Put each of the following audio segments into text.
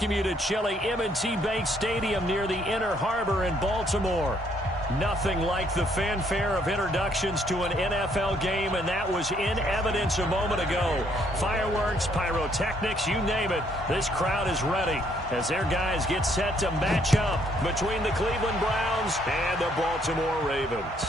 welcome you to chilly M&T Bank Stadium near the Inner Harbor in Baltimore. Nothing like the fanfare of introductions to an NFL game, and that was in evidence a moment ago. Fireworks, pyrotechnics, you name it. This crowd is ready as their guys get set to match up between the Cleveland Browns and the Baltimore Ravens.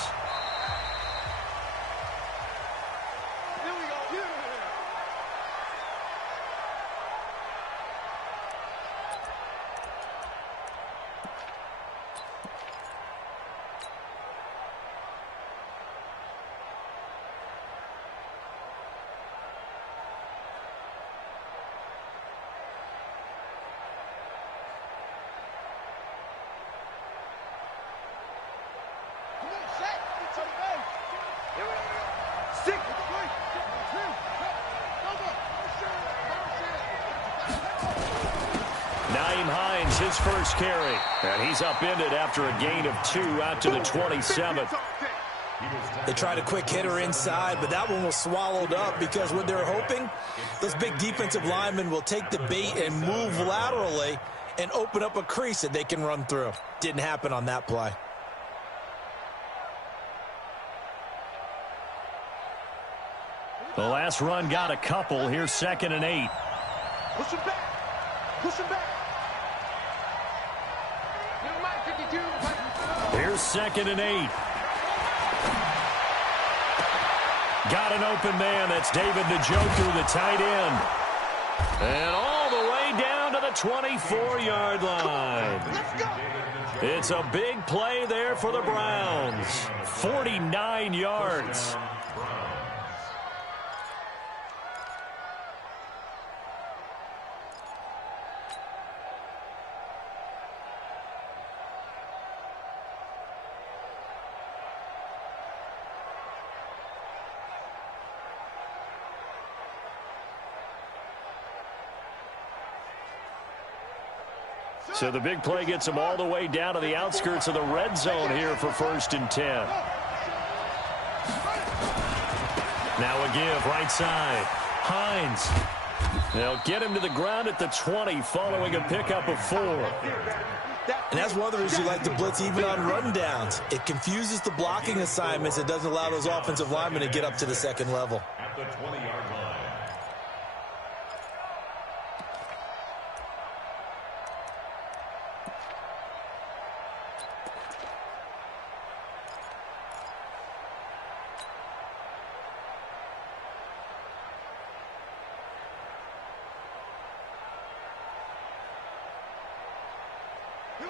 His first carry, and he's upended after a gain of 2 out to the 27. They tried a quick hitter inside, but that one was swallowed up because what they're hoping, those big defensive linemen will take the bait and move laterally and open up a crease that they can run through. Didn't happen on that play. The last run got a couple. Here's 2nd and 8. Push him back. Push him back. Here's 2nd and 8. Got an open man. That's David Njoku, the tight end. And all the way down to the 24-yard line. It's a big play there for the Browns. 49 yards. So the big play gets them all the way down to the outskirts of the red zone here for 1st and 10. Now a give, right side. Hines. They'll get him to the ground at the 20 following a pickup of 4. And that's one of the reasons you like to blitz even on rundowns. It confuses the blocking assignments. It doesn't allow those offensive linemen to get up to the 2nd level. At the 20-yard line.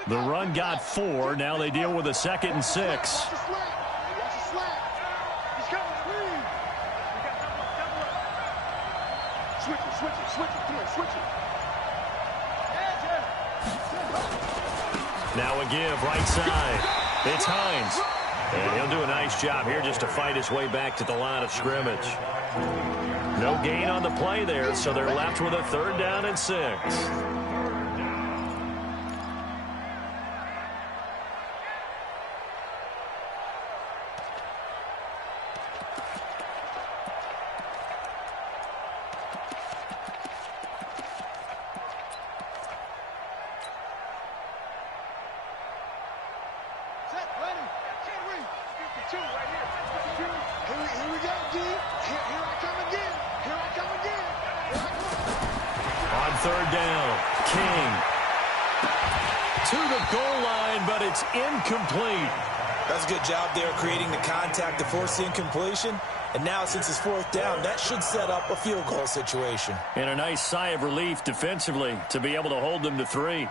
The run got 4. Now they deal with a 2nd and 6. Now a give, right side. It's Hines. And he'll do a nice job here just to fight his way back to the line of scrimmage. No gain on the play there, so they're left with a 3rd down and 6. On 3rd down, King. To the goal line, but it's incomplete. That's a good job there creating the contact to force the incompletion. And now, since it's 4th down, that should set up a field goal situation. And a nice sigh of relief defensively to be able to hold them to 3.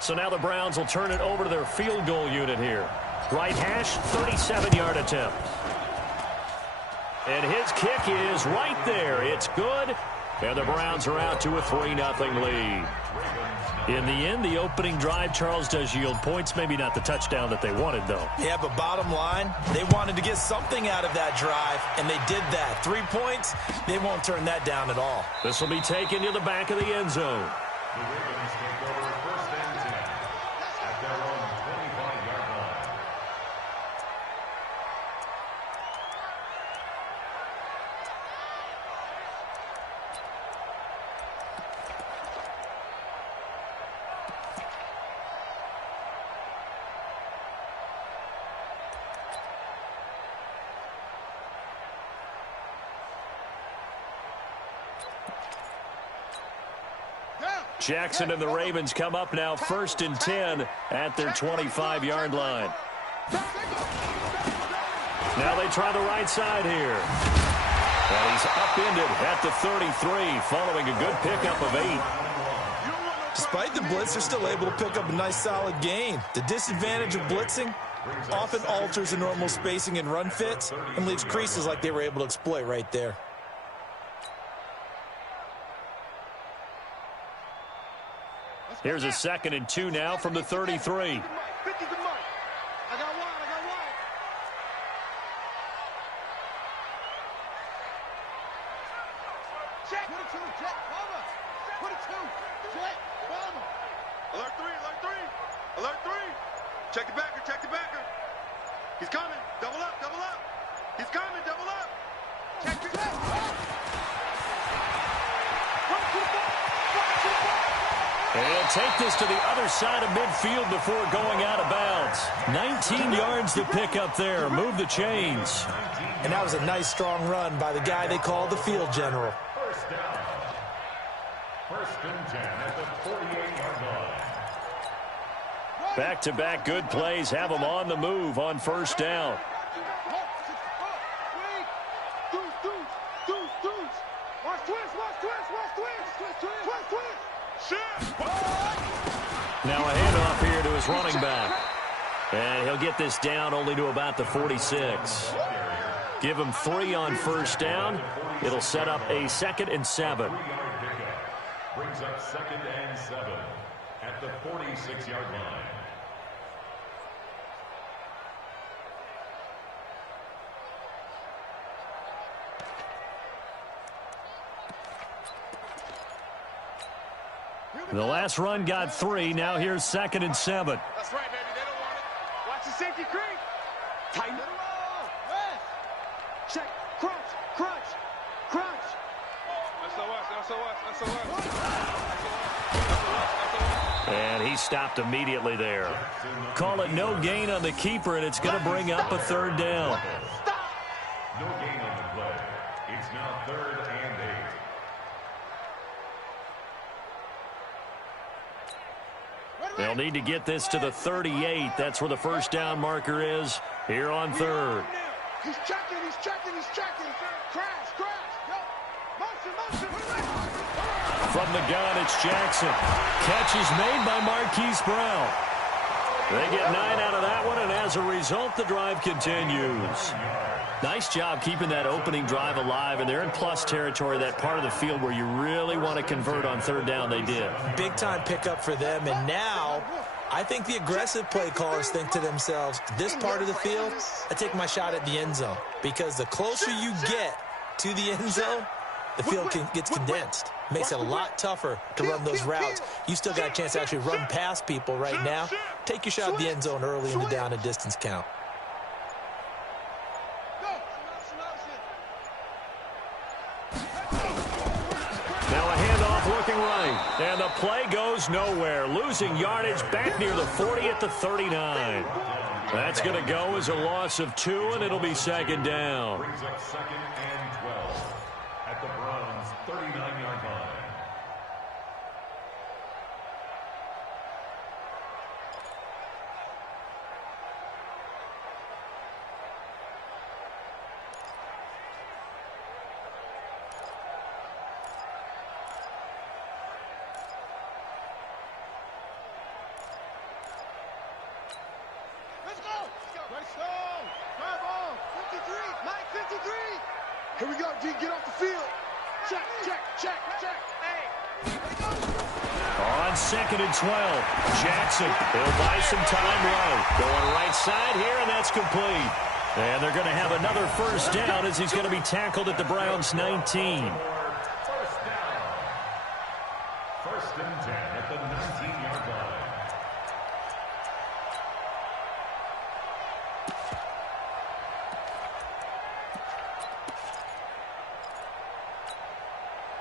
So now the Browns will turn it over to their field goal unit here. Right hash, 37-yard attempt. And his kick is right there. It's good. And the Browns are out to a 3-0 lead. In the end, the opening drive, Charles, does yield points. Maybe not the touchdown that they wanted, though. Yeah, but bottom line, they wanted to get something out of that drive, and they did that. 3 points, they won't turn that down at all. This will be taken to the back of the end zone. The Ravens take over 1st and 10 at their own 25-yard line. Jackson and the Ravens come up now 1st and 10 at their 25-yard line. Now they try the right side here. And he's upended at the 33 following a good pickup of 8. Despite the blitz, they're still able to pick up a nice solid gain. The disadvantage of blitzing often alters the normal spacing and run fits and leaves creases like they were able to exploit right there. Here's a 2nd and 2 now from the 33. Alert three. Alert three. Check the backer, check the backer. He's coming. Double up. He's coming, double up. Check the back. And he'll take this to the other side of midfield before going out of bounds. 19 yards to pick up there. Move the chains. And that was a nice, strong run by the guy they call the field general. First down. 1st and 10 at the 48-yard line. Back-to-back good plays have them on the move on 1st down. Now a handoff here to his running back. And he'll get this down only to about the 46. Give him 3 on 1st down. It'll set up a 2nd and 7. Brings up 2nd and 7 at the 46-yard line. The last run got 3. Now here's 2nd and 7. That's right, baby. They don't want it. Watch the safety creep. Tighten it. Check. Crunch. SOS. And he stopped immediately there. Call it no gain on the keeper, and it's going to bring up a 3rd down. No gain on the play. It's now 3rd and 8. They'll need to get this to the 38. That's where the 1st down marker is here on 3rd. He's checking. Crash. Go. Motion. From the gun, it's Jackson. Catch is made by Marquise Brown. They get 9 out of that one, and as a result, the drive continues. Nice job keeping that opening drive alive, and they're in plus territory, that part of the field where you really want to convert on 3rd down. They did. Big-time pickup for them, and now I think the aggressive play callers think to themselves, this part of the field, I take my shot at the end zone, because the closer you get to the end zone, the field gets condensed. Makes it a lot tougher to run those routes. You still got a chance to actually run past people right now. Take your shot at the end zone early in the down and distance count. Now a handoff looking right. And the play goes nowhere. Losing yardage back near the 40 at the 39. That's going to go as a loss of 2, and it'll be 2nd down. Brings up 2nd and 12 at the Browns' 39-yard line. Here we go, D. Get off the field. Check. Hey. On 2nd and 12, Jackson, he'll buy some time right. Going right side here, and that's complete. And they're going to have another 1st down as he's going to be tackled at the Browns' 19. 1st down. 1st and 10 at the 19-yard line.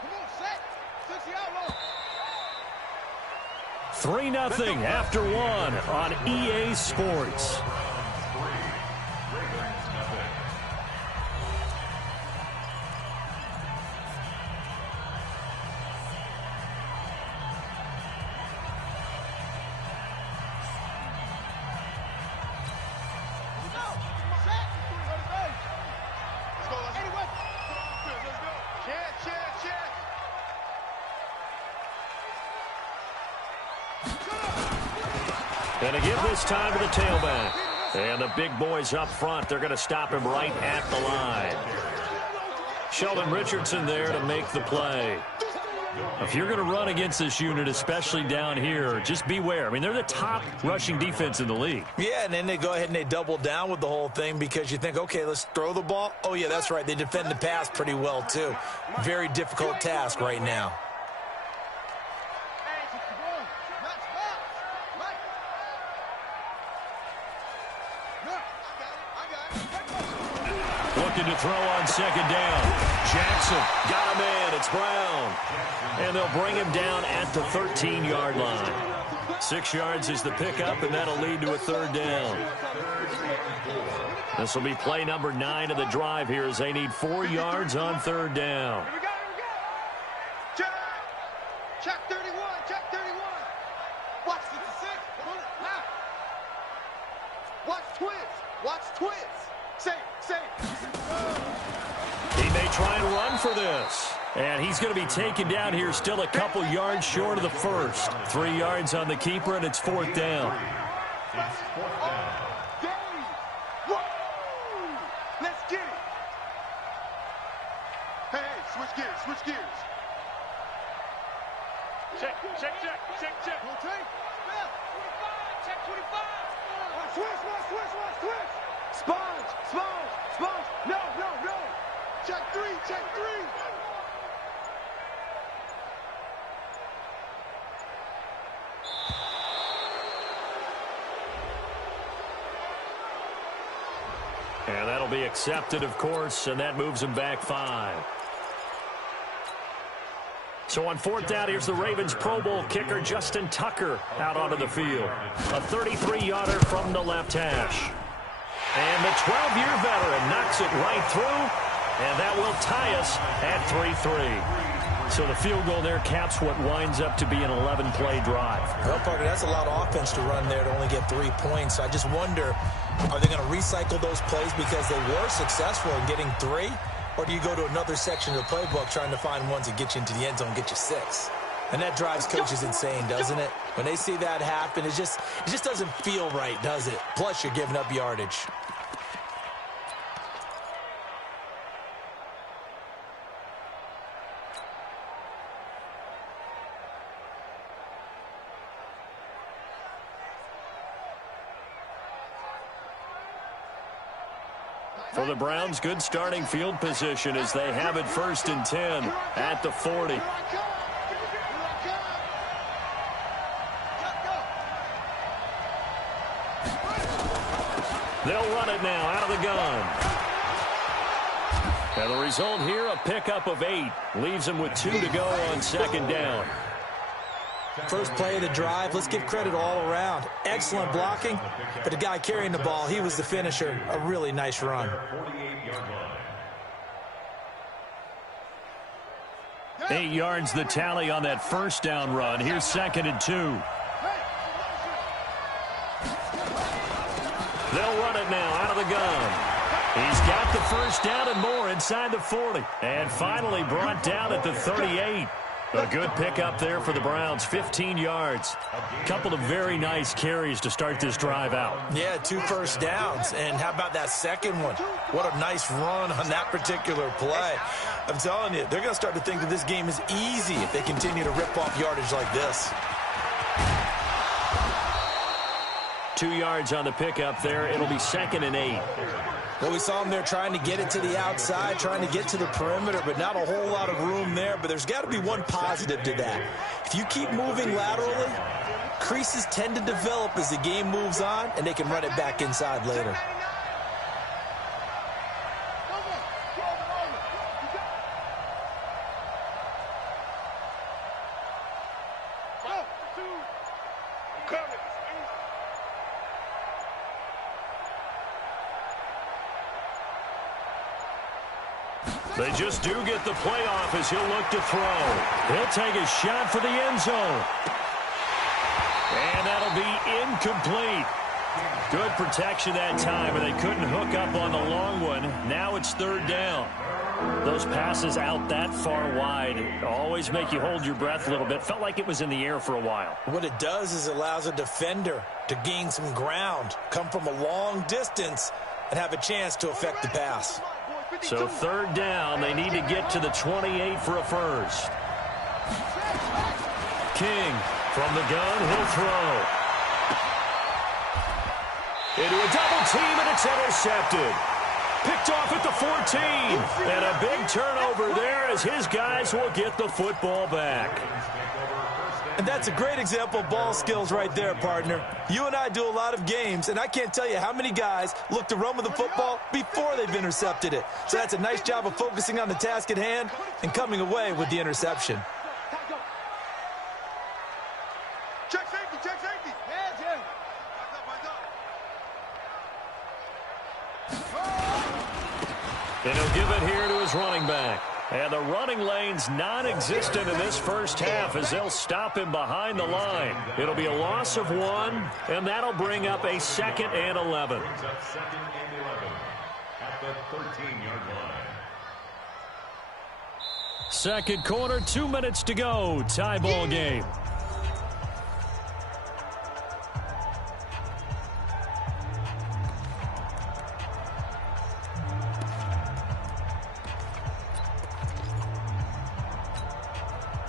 Come on, set. 3-0 after 1 on EA Sports. And to give this time to the tailback. And the big boys up front, they're going to stop him right at the line. Sheldon Richardson there to make the play. If you're going to run against this unit, especially down here, just beware. I mean, they're the top rushing defense in the league. Yeah, and then they go ahead and they double down with the whole thing because you think, okay, let's throw the ball. Oh, yeah, that's right. They defend the pass pretty well, too. Very difficult task right now. Looking to throw on second down. Jackson got him in. It's Brown. And they'll bring him down at the 13-yard line. 6 yards is the pickup, and that'll lead to a third down. This will be play number 9 of the drive here as they need 4 yards on third down. Here we go. Check. Check 31. Check 31. Watch 56. Watch twins. Watch twins. Safe. He may try and run for this. And he's going to be taken down here still a couple yards short of the first. 3 yards on the keeper, and it's fourth down. It's fourth down. Let's get it. Hey, switch gears. Check. Rotate. Check 25. Switch. Sponge. No. Check three. And that'll be accepted, of course, and that moves him back 5. So on fourth down, here's the Ravens Pro Bowl kicker, Justin Tucker, out onto the field. A 33-yarder from the left hash. And the 12-year veteran knocks it right through. And that will tie us at 3-3. So the field goal there caps what winds up to be an 11-play drive. Well, partner, that's a lot of offense to run there to only get 3 points. I just wonder, are they going to recycle those plays because they were successful in getting 3? Or do you go to another section of the playbook trying to find ones that get you into the end zone, get you 6? And that drives coaches insane, doesn't it? When they see that happen, it just doesn't feel right, does it? Plus, you're giving up yardage. For the Browns, good starting field position as they have it 1st and 10 at the 40. They'll run it now out of the gun. And the result here, a pickup of 8. Leaves them with 2 to go on second down. First play of the drive, let's give credit all around. Excellent blocking, but the guy carrying the ball, he was the finisher. A really nice run. 8 yards the tally on that first down run. Here's 2nd and 2. They'll run it now out of the gun. He's got the first down and more inside the 40. And finally brought down at the 38. A good pickup there for the Browns, 15 yards. Couple of very nice carries to start this drive out. Yeah, 2 first downs. And how about that second one? What a nice run on that particular play. I'm telling you, they're going to start to think that this game is easy if they continue to rip off yardage like this. 2 yards on the pickup there. It'll be 2nd and 8. Well, we saw him there trying to get it to the outside, trying to get to the perimeter, but not a whole lot of room there. But there's got to be one positive to that. If you keep moving laterally, creases tend to develop as the game moves on, and they can run it back inside later. They just do get the playoff as he'll look to throw. He'll take a shot for the end zone. And that'll be incomplete. Good protection that time, and they couldn't hook up on the long one. Now it's third down. Those passes out that far wide always make you hold your breath a little bit. Felt like it was in the air for a while. What it does is it allows a defender to gain some ground, come from a long distance, and have a chance to affect the pass. So third down, they need to get to the 28 for a first. King from the gun, he'll throw. Into a double team, and it's intercepted. Picked off at the 14. And a big turnover there as his guys will get the football back. And that's a great example of ball skills right there, partner. You and I do a lot of games, and I can't tell you how many guys look to run with the football before they've intercepted it. So that's a nice job of focusing on the task at hand and coming away with the interception. Check safety, check safety. Hands in. And he'll give it here to his running back. And the running lane's non-existent in this first half as they'll stop him behind the line. It'll be a loss of 1, and that'll bring up a 2nd and 11. Brings up 2nd and 11 at the 13-yard line. Second quarter, 2 minutes to go. Tie ball game.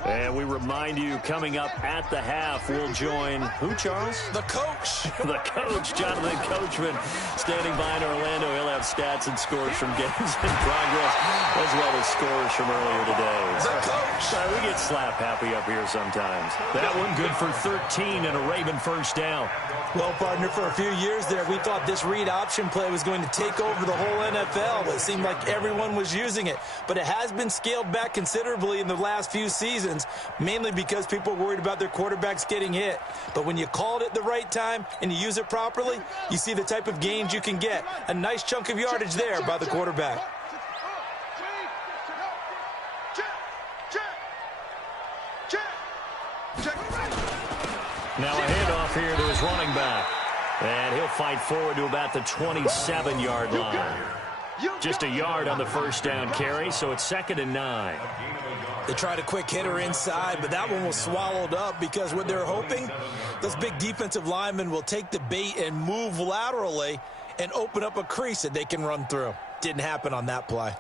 And we remind you, coming up at the half, we'll join who, Charles? The coach. The coach, Jonathan Coachman, standing by in Orlando. He'll have stats and scores from games in progress, as well as scores from earlier today. The coach. We get slap happy up here sometimes. That one good for 13 and a Raven first down. Well, partner, for a few years there, we thought this read option play was going to take over the whole NFL. It seemed like everyone was using it. But it has been scaled back considerably in the last few seasons, mainly because people are worried about their quarterbacks getting hit. But when you call it at the right time and you use it properly, you see the type of gains you can get. A nice chunk of yardage there by the quarterback. Now a handoff here to his running back. And he'll fight forward to about the 27-yard line. Just a yard on the first down carry, so it's 2nd and 9. They tried a quick hitter inside, but that one was swallowed up because what they're hoping, those big defensive linemen will take the bait and move laterally and open up a crease that they can run through. Didn't happen on that play.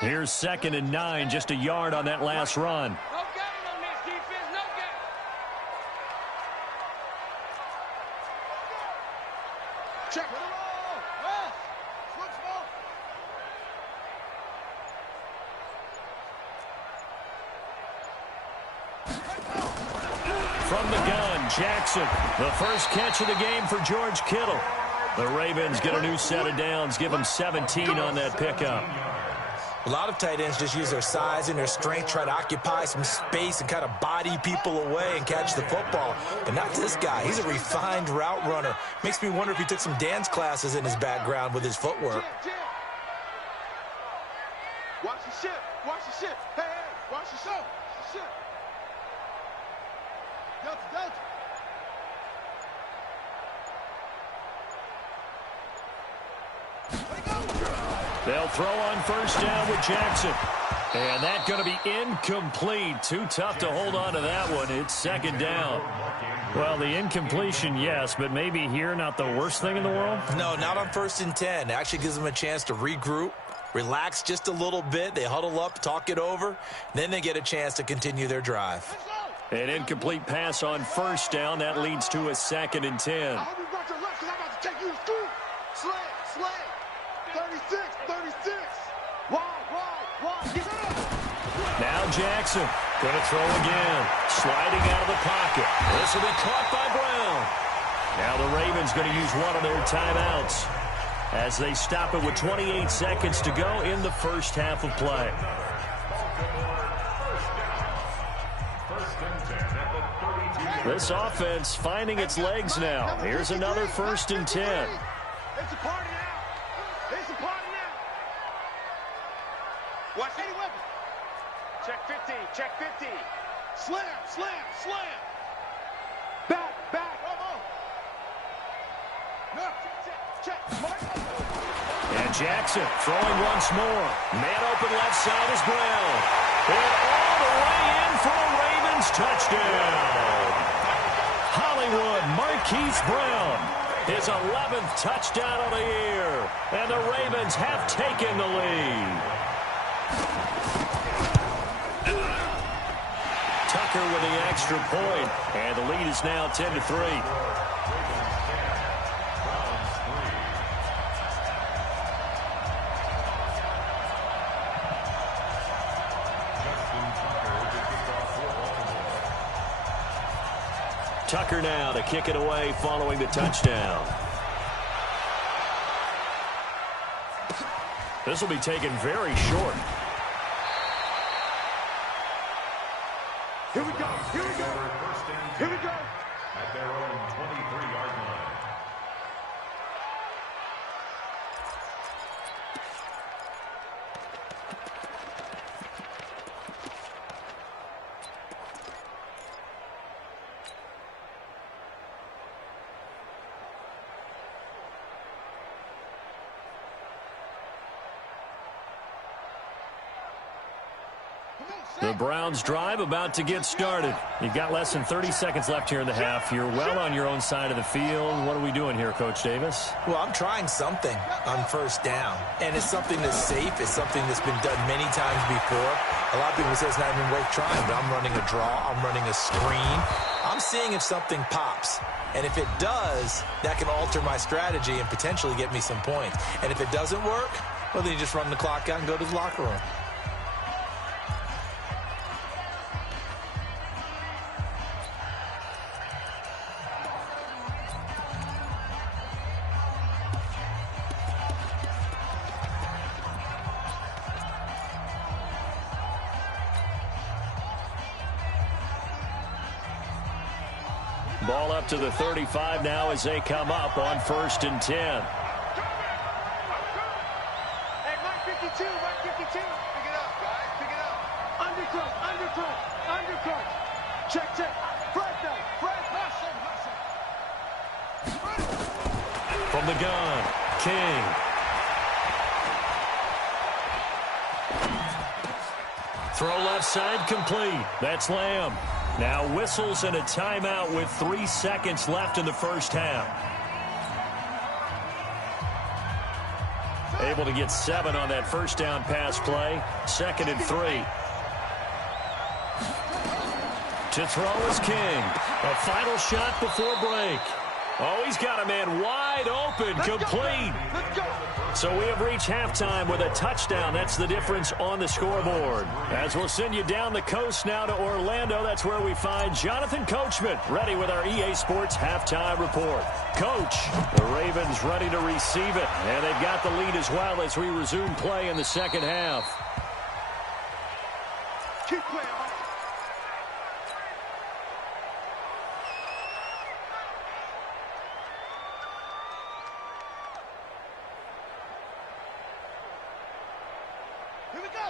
Here's 2nd and 9, just a yard on that last run. No gain on this defense, no gain. Check it all. Switch ball. From the gun, Jackson. The first catch of the game for George Kittle. The Ravens get a new set of downs, give them 17 on that pickup. A lot of tight ends just use their size and their strength, try to occupy some space and kind of body people away and catch the football. But not this guy. He's a refined route runner. Makes me wonder if he took some dance classes in his background with his footwork. Watch the ship. Watch the ship. Hey, hey, watch the show. Watch the ship. Delta, Delta. They'll throw on first down with Jackson. And that's going to be incomplete. Too tough to hold on to that one. It's 2nd down. Well, the incompletion, yes, but maybe here not the worst thing in the world? No, not on 1st and 10. It actually gives them a chance to regroup, relax just a little bit. They huddle up, talk it over. Then they get a chance to continue their drive. An incomplete pass on first down. That leads to a 2nd and 10. I hope you brought your left because I'm about to take you to school. Slay. 36. Wide. Get up. Now Jackson going to throw again. Sliding out of the pocket. This will be caught by Brown. Now the Ravens going to use one of their timeouts as they stop it with 28 seconds to go in the first half of play. This offense finding its legs now. Here's another 1st and 10. It's a party now. It's a party now. Watch any weapon. Check 50. Check 50. Slam. Slam. Slam. Back. Back. No. Check. And Jackson throwing once more. Man open left side is Brown. And all the way in for a Ravens touchdown. Hollywood Marquise Brown. His 11th touchdown of the year. And the Ravens have taken the lead. Tucker with the extra point. And the lead is now 10-3. Tucker now to kick it away following the touchdown. This will be taken very short. Here we go. Here we go. Here we go. At their own 23-yard line. The Browns drive about to get started. You've got less than 30 seconds left here in the half. You're well on your own side of the field. What are we doing here, Coach Davis? Well, I'm trying something on first down, and it's something that's safe. It's something that's been done many times before. A lot of people say it's not even worth trying, but I'm running a draw. I'm running a screen. I'm seeing if something pops. And if it does, that can alter my strategy and potentially get me some points. And if it doesn't work, well, then you just run the clock out and go to the locker room. Ball up to the 35 now as they come up on 1st and 10. Hey, Mike 52, Mike 52. Pick it up, guys. Pick it up. Undercut, undercut, undercut. Check, check. Fred down. Fred, hustle. From the gun, King. Throw left side complete. That's Lamb. Now whistles and a timeout with 3 seconds left in the first half. Able to get 7 on that first down pass play. 2nd and 3. To throw is King. A final shot before break. Oh, he's got a man wide open, complete. So we have reached halftime with a touchdown. That's the difference on the scoreboard. As we'll send you down the coast now to Orlando, that's where we find Jonathan Coachman, ready with our EA Sports halftime report. Coach, the Ravens ready to receive it, and they've got the lead as well as we resume play in the second half. Keep playing.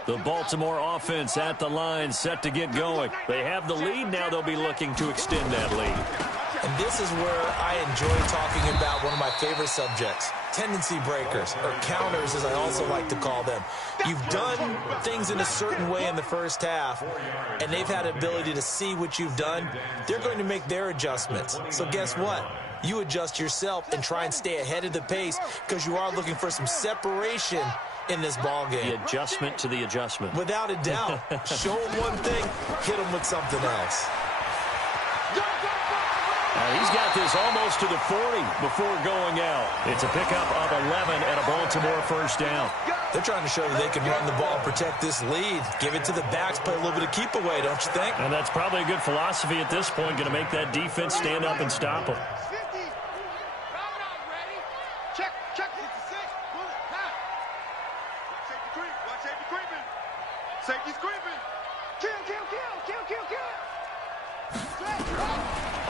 The Baltimore offense at the line, set to get going. They have the lead. Now they'll be looking to extend that lead. And this is where I enjoy talking about one of my favorite subjects, tendency breakers, or counters as I also like to call them. You've done things in a certain way in the first half, and they've had the ability to see what you've done. They're going to make their adjustments. So guess what? You adjust yourself and try and stay ahead of the pace because you are looking for some separation in this ball game. The adjustment to the adjustment. Without a doubt. Show them one thing, hit them with something else. He's got this almost to the 40 before going out. It's a pickup of 11 and a Baltimore first down. They're trying to show that they can run the ball and protect this lead. Give it to the backs, play a little bit of keep away, don't you think? And that's probably a good philosophy at this point, going to make that defense stand up and stop them. Safety's creeping. Kill, kill, kill, kill, kill, kill.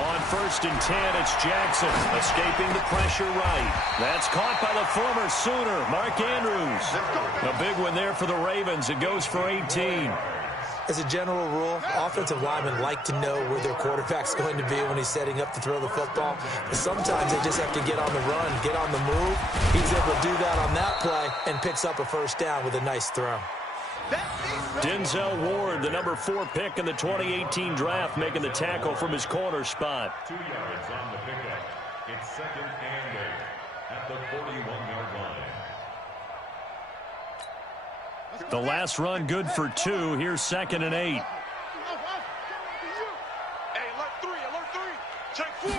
On 1st and 10, it's Jackson escaping the pressure right. That's caught by the former Sooner, Mark Andrews. A big one there for the Ravens. It goes for 18. As a general rule, offensive linemen like to know where their quarterback's going to be when he's setting up to throw the football. But sometimes they just have to get on the run, get on the move. He was able to do that on that play and picks up a first down with a nice throw. Denzel Ward, the number 4 pick in the 2018 draft, making the tackle from his corner spot. 2 yards on the pickup. It's 2nd and 8 at the 41-yard line. The last run good for 2. Here's 2nd and 8. Hey, alert 3, alert 3. Check 4.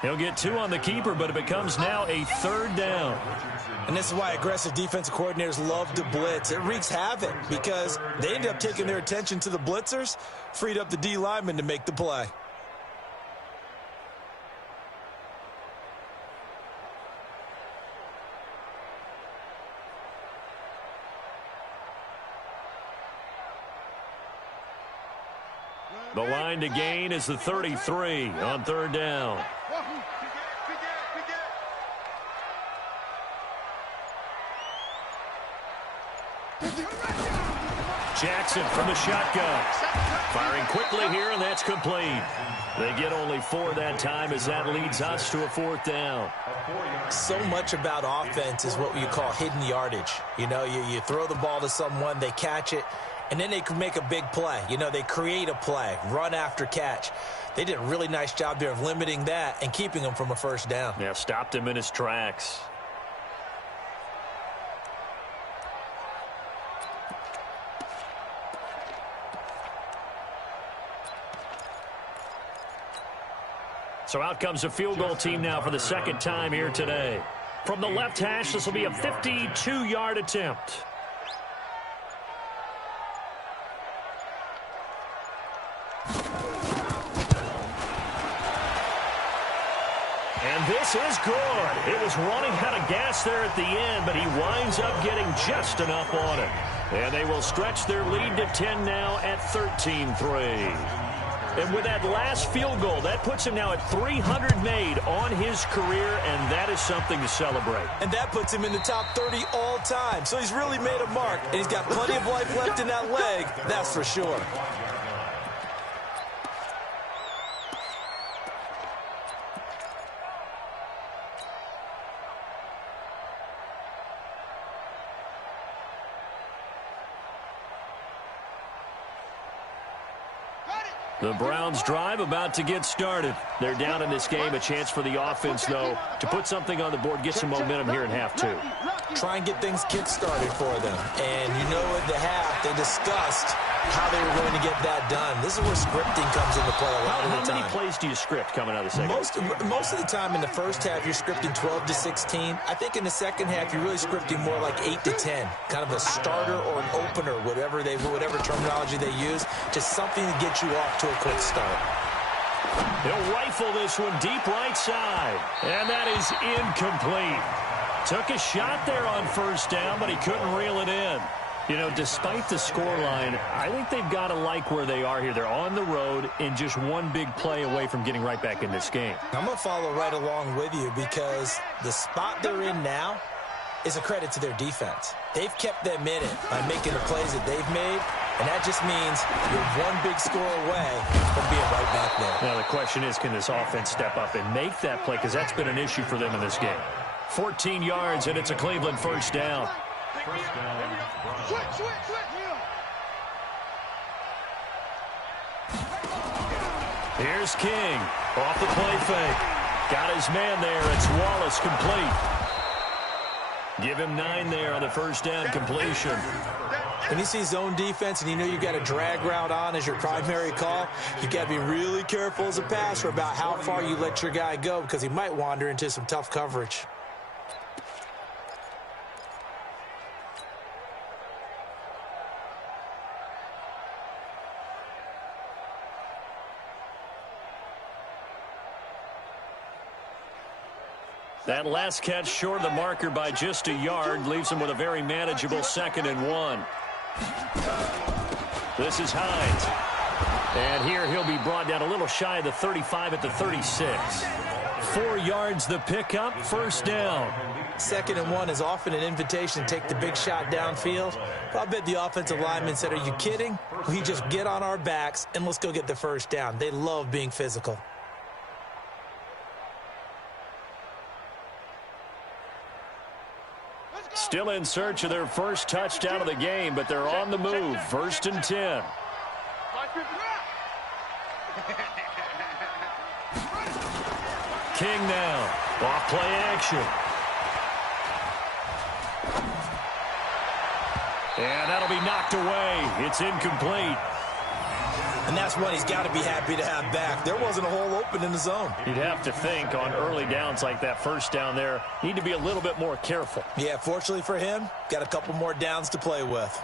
He'll get 2 on the keeper, but it becomes now a 3rd down. And this is why aggressive defensive coordinators love to blitz. It wreaks havoc because they end up taking their attention to the blitzers, freed up the D lineman to make the play. The line to gain is the 33 on 3rd down. Jackson from the shotgun. Firing quickly here, and that's complete. They get only 4 that time as that leads us to a 4th down. So much about offense is what you call hidden yardage. You know, you throw the ball to someone, they catch it, and then they can make a big play. You know, they create a play, run after catch. They did a really nice job there of limiting that and keeping him from a first down. Yeah, stopped him in his tracks. So out comes a field goal team now for the 2nd time here today. From the left hash, this will be a 52-yard attempt. And this is good. It was running out of gas there at the end, but he winds up getting just enough on it. And they will stretch their lead to 10 now at 13-3. And with that last field goal, that puts him now at 300 made on his career, and that is something to celebrate. And that puts him in the top 30 all time. So he's really made a mark, and he's got plenty of life left in that leg, that's for sure. The Browns drive about to get started. They're down in this game. A chance for the offense, though, to put something on the board, get some momentum here in half 2. Try and get things kick-started for them. And you know at the half, they discussed how they were going to get that done. This is where scripting comes into play a lot of the time. How many plays do you script coming out of the second? Most of the time in the first half, you're scripting 12 to 16. I think in the second half, you're really scripting more like 8 to 10. Kind of a starter or an opener, whatever terminology they use. Just something to get you off to a quick start. He'll rifle this one deep right side. And that is incomplete. Took a shot there on first down, but he couldn't reel it in. You know, despite the scoreline, I think they've got to like where they are here. They're on the road and just one big play away from getting right back in this game. I'm going to follow right along with you because the spot they're in now is a credit to their defense. They've kept them in it by making the plays that they've made, and that just means you're one big score away from being right back there. Now, the question is, can this offense step up and make that play? Because that's been an issue for them in this game. 14 yards, and it's a Cleveland first down. First down. Here's King. Off the play fake. Got his man there. It's Wallace complete. Give him 9 there on the first down completion. When you see zone defense and you know you got a drag route on as your primary call, you got to be really careful as a passer about how far you let your guy go because he might wander into some tough coverage. That last catch short of the marker by just a yard leaves him with a very manageable 2nd and 1. This is Hines. And here he'll be brought down a little shy of the 35 at the 36. 4 yards the pickup, first down. 2nd and 1 is often an invitation to take the big shot downfield. I bet the offensive lineman said, are you kidding? We just get on our backs and let's go get the first down. They love being physical. Still in search of their first touchdown of the game, but they're on the move. 1st and 10. King now. Off play action. And that'll be knocked away. It's incomplete. And that's one he's got to be happy to have back. There wasn't a hole open in the zone. You'd have to think on early downs like that first down there, need to be a little bit more careful. Yeah, fortunately for him, got a couple more downs to play with.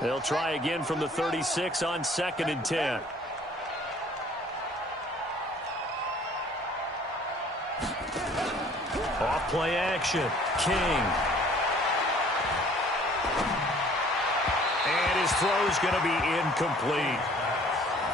They'll try again from the 36 on 2nd and 10. Off play action. King. And his throw's going to be incomplete.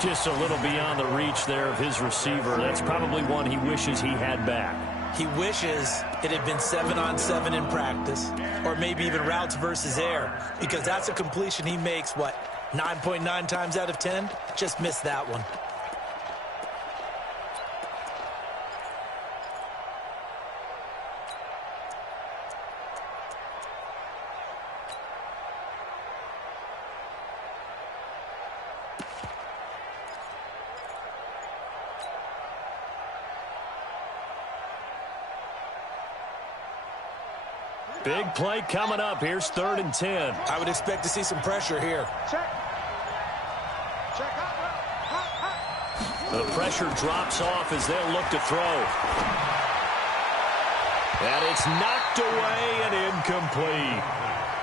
Just a little beyond the reach there of his receiver. That's probably one he wishes he had back. He wishes it had been 7-on-7 in practice, or maybe even routes versus air, because that's a completion he makes, 9.9 times out of 10? Just missed that one. Big play coming up. Here's 3rd and 10. I would expect to see some pressure here. The pressure drops off as they'll look to throw. And it's knocked away and incomplete.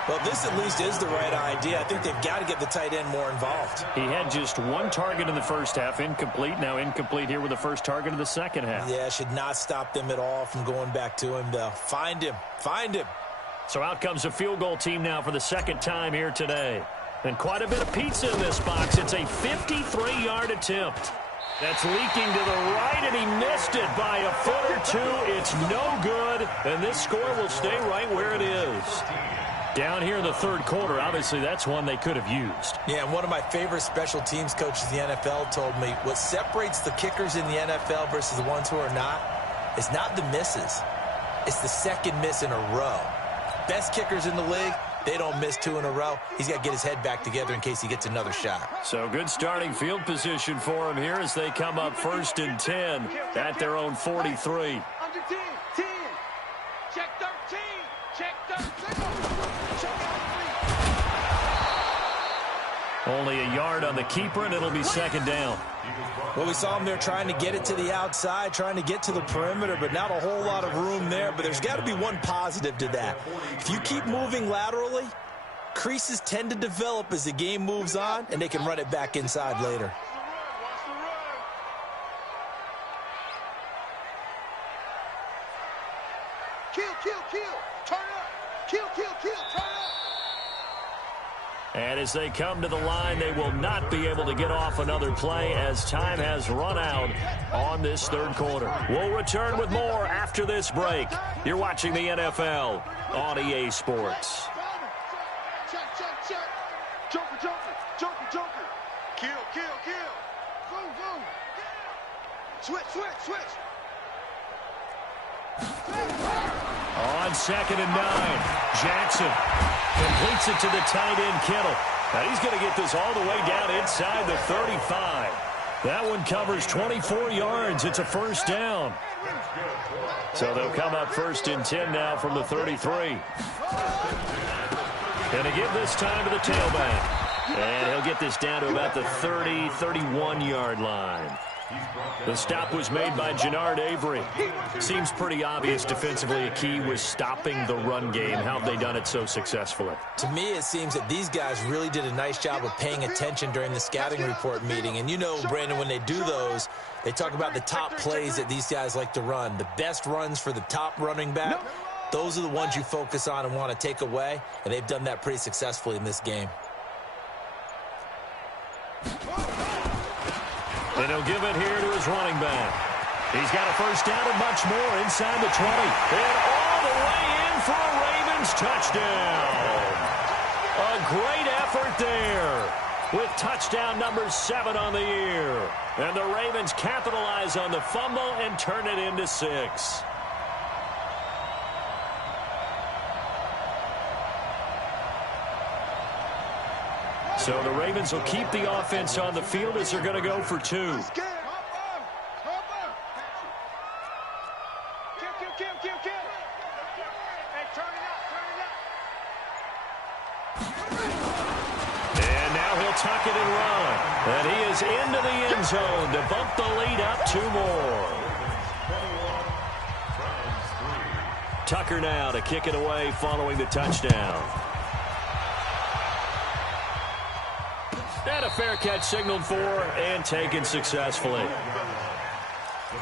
Well, this at least is the right idea. I think they've got to get the tight end more involved. He had just 1 target in the first half, incomplete. Now incomplete here with the first target of the second half. Yeah, should not stop them at all from going back to him, though. Find him. Find him. So out comes a field goal team now for the 2nd time here today. And quite a bit of pizza in this box. It's a 53-yard attempt. That's leaking to the right, and he missed it by a foot or 2. It's no good, and this score will stay right where it is. Down here in the 3rd quarter, obviously that's one they could have used. Yeah, and one of my favorite special teams coaches in the NFL told me what separates the kickers in the NFL versus the ones who are not is not the misses. It's the second miss in a row. Best kickers in the league, they don't miss 2 in a row. He's got to get his head back together in case he gets another shot. So good starting field position for him here as they come up 1st and 10 at their own 43. Under 10, 10. Check 13. Check 13. Only a yard on the keeper, and it'll be 2nd down. Well, we saw him there trying to get it to the outside, trying to get to the perimeter, but not a whole lot of room there. But there's got to be one positive to that. If you keep moving laterally, creases tend to develop as the game moves on, and they can run it back inside later. Kill, kill, kill. Turn up. Kill, kill, kill. Turn up. And as they come to the line, they will not be able to get off another play as time has run out on this 3rd quarter. We'll return with more after this break. You're watching the NFL on EA Sports. Check, check, check. Joker, joker, joker, joker. Kill, kill, kill. Boom, boom. Switch, switch, switch. On 2nd and 9, Jackson completes it to the tight end, Kittle. Now he's going to get this all the way down inside the 35. That one covers 24 yards. It's a 1st down. So they'll come up 1st and 10 now from the 33. Going to give this time to the tailback. And he'll get this down to about the 30, 31-yard line. The stop was made by Jannard Avery. Seems pretty obvious defensively a key was stopping the run game. How have they done it so successfully? To me, it seems that these guys really did a nice job of paying attention during the scouting report meeting. And you know, Brandon, when they do those, they talk about the top plays that these guys like to run. The best runs for the top running back. Those are the ones you focus on and want to take away. And they've done that pretty successfully in this game. And he'll give it here to his running back. He's got a first down and much more inside the 20. And all the way in for a Ravens touchdown. A great effort there with touchdown number 7 on the year. And the Ravens capitalize on the fumble and turn it into 6. So the Ravens will keep the offense on the field as they're going to go for 2. And now he'll tuck it and run. And he is into the end zone to bump the lead up 2 more. Tucker now to kick it away following the touchdown. And a fair catch signaled for and taken successfully. The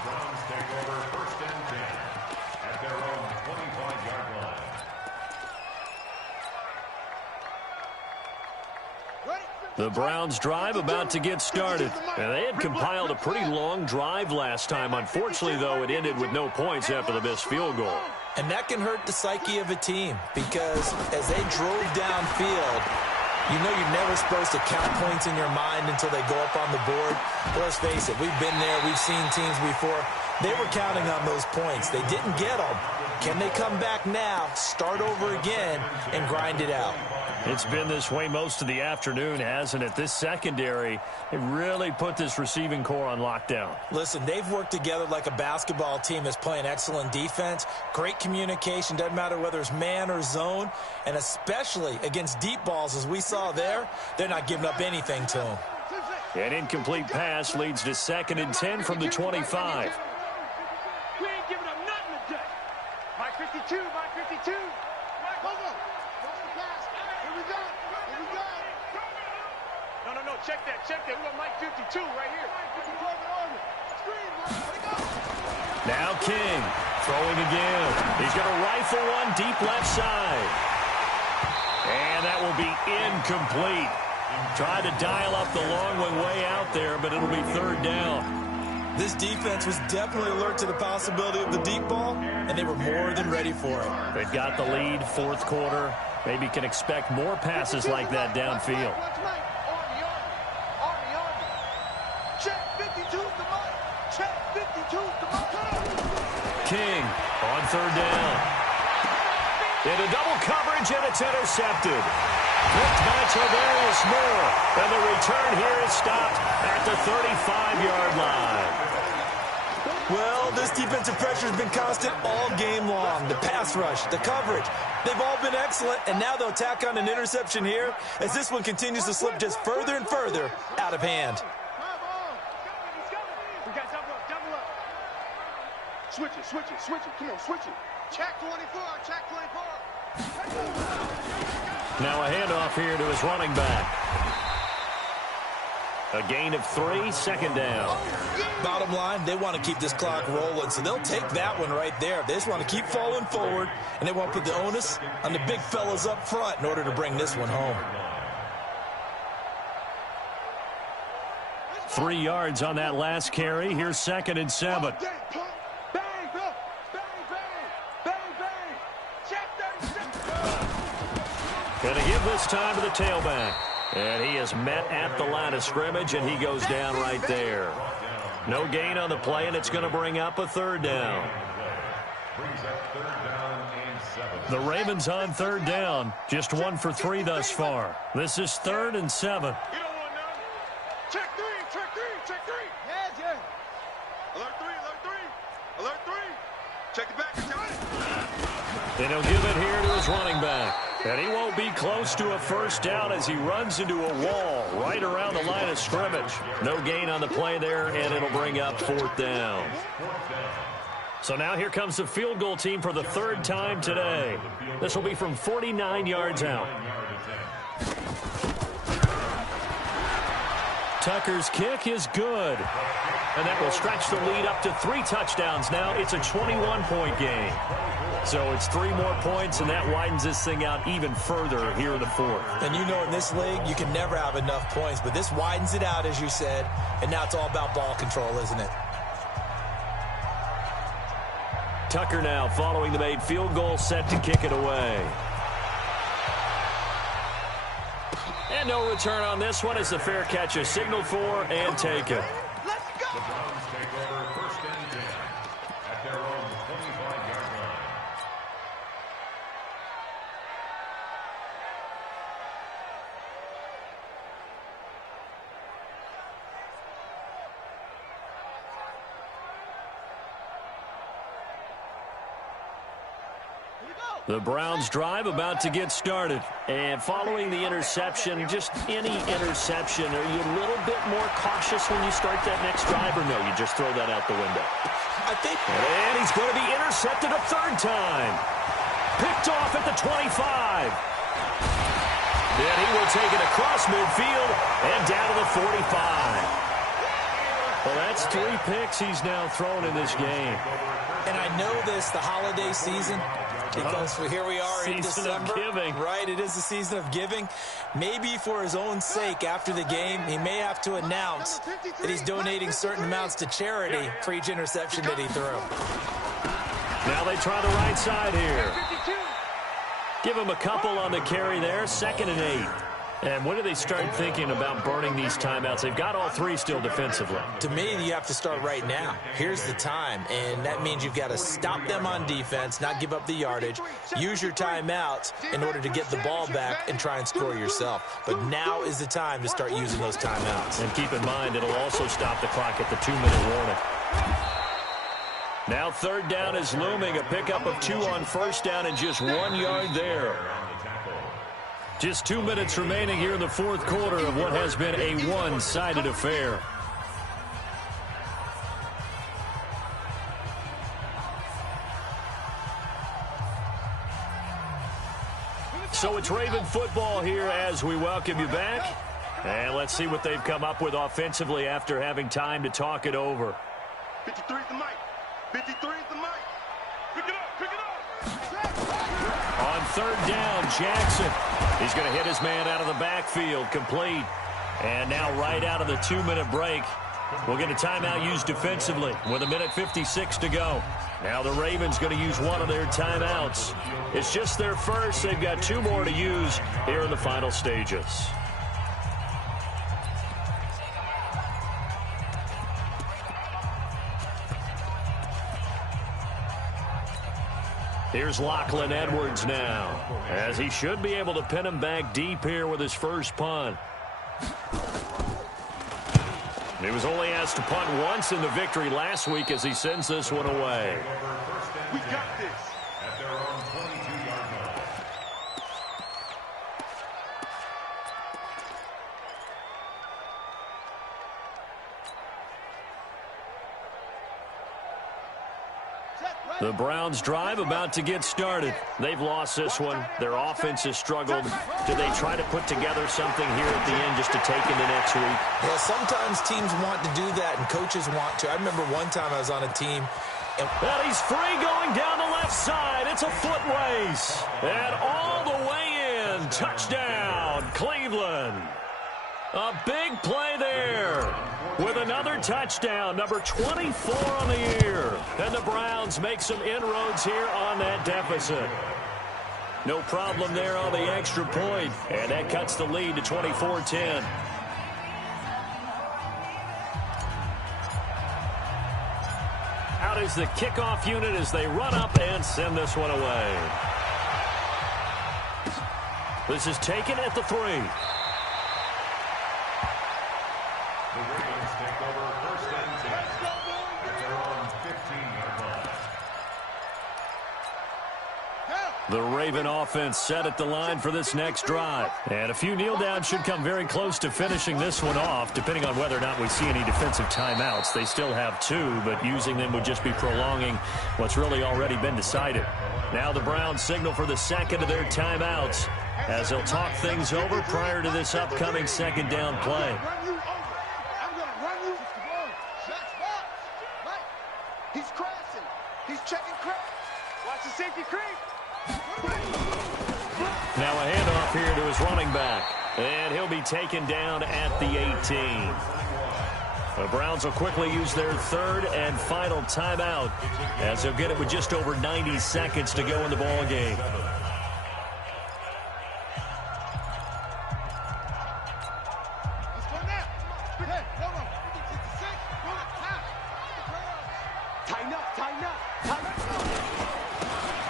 Browns take over 1st and 10 at their own 25-yard line. The Browns drive about to get started. And they had compiled a pretty long drive last time. Unfortunately, though, it ended with no points after the missed field goal. And that can hurt the psyche of a team because as they drove downfield, you know you're never supposed to count points in your mind until they go up on the board. But let's face it, we've been there. We've seen teams before. They were counting on those points. They didn't get them. Can they come back now, start over again, and grind it out? It's been this way most of the afternoon, hasn't it? This secondary, it really put this receiving core on lockdown. Listen, they've worked together like a basketball team that's playing excellent defense. Great communication, doesn't matter whether it's man or zone. And especially against deep balls, as we saw there, they're not giving up anything to them. An incomplete pass leads to 2nd and 10 from the 25. We ain't giving up nothing today. Mike 52, Mike 52. Mike, hold on. Here we go. Here we go. No. Check that. We got Mike 52 right here. Now King throwing again. He's going to rifle one deep left side. And that will be incomplete. Tried to dial up the long one way out there, but it'll be 3rd down. This defense was definitely alert to the possibility of the deep ball, and they were more than ready for it. They've got the lead, 4th quarter. Maybe can expect more passes like that downfield. King on 3rd down. Into double coverage, and it's intercepted. Picked by Tavarius Moore. And the return here is stopped at the 35-yard line. Well, this defensive pressure has been constant all game long. The pass rush, the coverage, they've all been excellent, and now they'll tack on an interception here as this one continues to slip just further and further out of hand. We got double up. Switch it. Come on, switch it. Check 24. Now a handoff here to his running back. A gain of 3, 2nd down. Bottom line, they want to keep this clock rolling, so they'll take that one right there. They just want to keep falling forward, and they want to put the onus on the big fellas up front in order to bring this one home. 3 yards on that last carry. Here's 2nd and 7. Gonna give this time to the tailback. And he is met at the line of scrimmage, and he goes down right there. No gain on the play, and it's going to bring up a 3rd down. The Ravens on 3rd down. Just 1 for 3 thus far. This is 3rd and 7. Check 3. Yeah. Alert 3. Check the back. And he'll give it here to his running back. And he won't be close to a first down as he runs into a wall right around the line of scrimmage. No gain on the play there, and it'll bring up 4th down. So now here comes the field goal team for the 3rd time today. This will be from 49 yards out. Tucker's kick is good. And that will stretch the lead up to 3 touchdowns. Now it's a 21-point game. So it's 3 more points, and that widens this thing out even further here in the 4th. And you know in this league, you can never have enough points. But this widens it out, as you said. And now it's all about ball control, isn't it? Tucker now following the made field goal, set to kick it away. And no return on this one as the fair catch is signaled for and taken. The Browns take over 1st and 10 at their own 25-yard line. The Browns drive about to get started. And following the interception, just any interception, are you a little bit more cautious when you start that next drive, or no, you just throw that out the window? I think. And he's going to be intercepted a 3rd time. Picked off at the 25. Then he will take it across midfield and down to the 45. Well, that's 3 picks he's now thrown in this game. And I know this, the holiday season, because here we are in December. Season of giving. Right, it is the season of giving. Maybe for his own sake, after the game, he may have to announce that he's donating certain amounts to charity for each interception that he threw. Now they try the right side here. Give him a couple on the carry there, 2nd and 8. And when do they start thinking about burning these timeouts? They've got all 3 still defensively. To me, you have to start right now. Here's the time, and that means you've got to stop them on defense, not give up the yardage, use your timeouts in order to get the ball back and try and score yourself. But now is the time to start using those timeouts. And keep in mind, it'll also stop the clock at the 2-minute warning. Now 3rd down is looming, a pickup of 2 on 1st down and just 1 yard there. Just 2 minutes remaining here in the 4th quarter of what has been a one-sided affair. So it's Raven football here as we welcome you back. And let's see what they've come up with offensively after having time to talk it over. 53 is the mic. 53 is the mic. Pick it up, pick it up. On 3rd down, Jackson. He's going to hit his man out of the backfield, complete. And now right out of the 2-minute break, we'll get a timeout used defensively with 1:56 to go. Now the Ravens going to use one of their timeouts. It's just their first. They've got 2 more to use here in the final stages. Here's Lachlan Edwards now, as he should be able to pin him back deep here with his first punt. He was only asked to punt once in the victory last week as he sends this one away. We got this. At their own 22-yard line. The Browns drive about to get started. They've lost this one. Their offense has struggled. Do they try to put together something here at the end just to take into next week? Yeah, sometimes teams want to do that and coaches want to. I remember one time I was on a team. And he's free going down the left side. It's a foot race. And all the way in. Touchdown, Cleveland. A big play there with another touchdown, number 24 on the year. And the Browns make some inroads here on that deficit. No problem there on the extra point, and that cuts the lead to 24-10. Out is the kickoff unit as they run up and send this one away. This is taken at the 3. The Ravens take over 1st and 10 at their own 15-yard line. The Raven offense set at the line for this next drive. And a few kneel downs should come very close to finishing this one off, depending on whether or not we see any defensive timeouts. They still have 2, but using them would just be prolonging what's really already been decided. Now the Browns signal for the second of their timeouts as they'll talk things over prior to this upcoming second down play. He's crashing. He's checking crash. Watch the safety creep. Now a handoff here to his running back. And he'll be taken down at the 18. The Browns will quickly use their third and final timeout as they'll get it with just over 90 seconds to go in the ball game.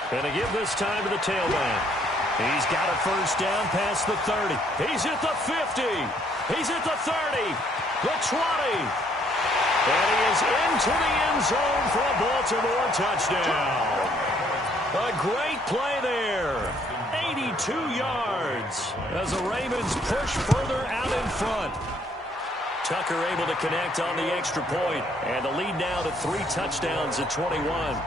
Going to give this time to the tailback. He's got a first down past the 30. He's at the 50. He's at the 30. The 20. And he is into the end zone for a Baltimore touchdown. A great play there. 82 yards as the Ravens push further out in front. Tucker able to connect on the extra point. And the lead now to 3 touchdowns at 21.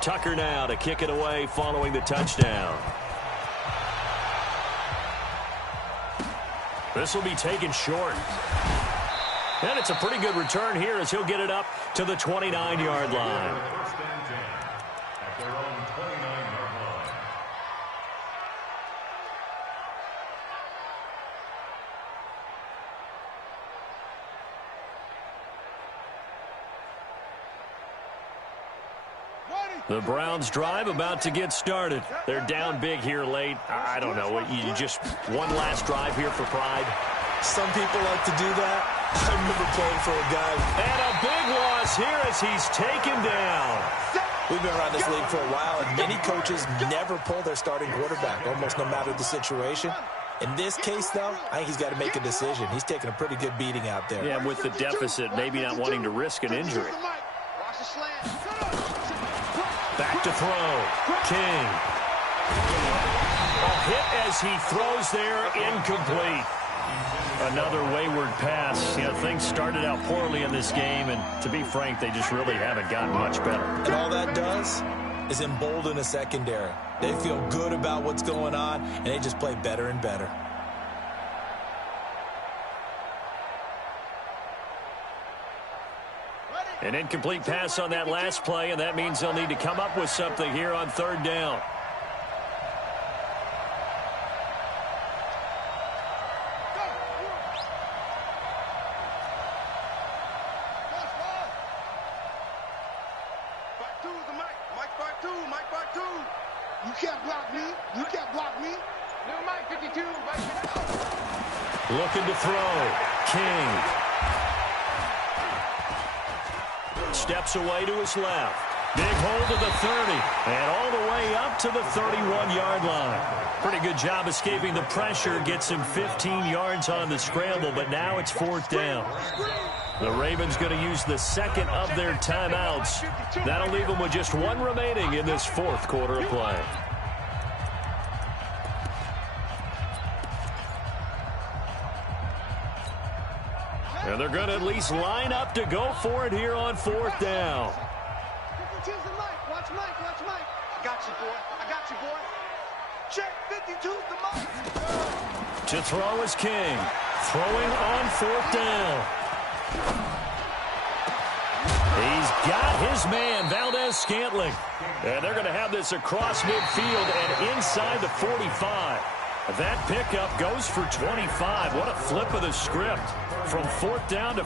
Tucker now to kick it away following the touchdown. This will be taken short. And it's a pretty good return here as he'll get it up to the 29-yard line. First and 10 at their own 29-yard line. The Browns drive about to get started. They're down big here late. I don't know. You just one last drive here for pride. Some people like to do that. I remember playing for a guy. And a big loss here as he's taken down. We've been around this league for a while, and many coaches never pull their starting quarterback, almost no matter the situation. In this case, though, I think he's got to make a decision. He's taking a pretty good beating out there. Yeah, with the deficit, maybe not wanting to risk an injury. Back to throw. King. A hit as he throws there, incomplete. Another wayward pass. You know, things started out poorly in this game, and to be frank, they just really haven't gotten much better. And all that does is embolden a secondary. They feel good about what's going on, and they just play better and better. An incomplete pass on that last play, and that means they'll need to come up with something here on third down. You can't block me. You can't block me. No, Mike 52. Looking to throw. King. Steps away to his left. Big hold to the 30. And all the way up to the 31-yard line. Pretty good job escaping the pressure. Gets him 15 yards on the scramble, but now it's fourth down. The Ravens going to use the second of their timeouts. That'll leave them with just one remaining in this fourth quarter of play. And they're going to at least line up to go for it here on fourth down. Watch Mike. I got you, boy. Check 52's the Mike. To throw is King. Throwing on fourth down. He's got his man, Valdez-Scantling. And they're going to have this across midfield and inside the 45. That pickup goes for 25. What a flip of the script. From fourth down to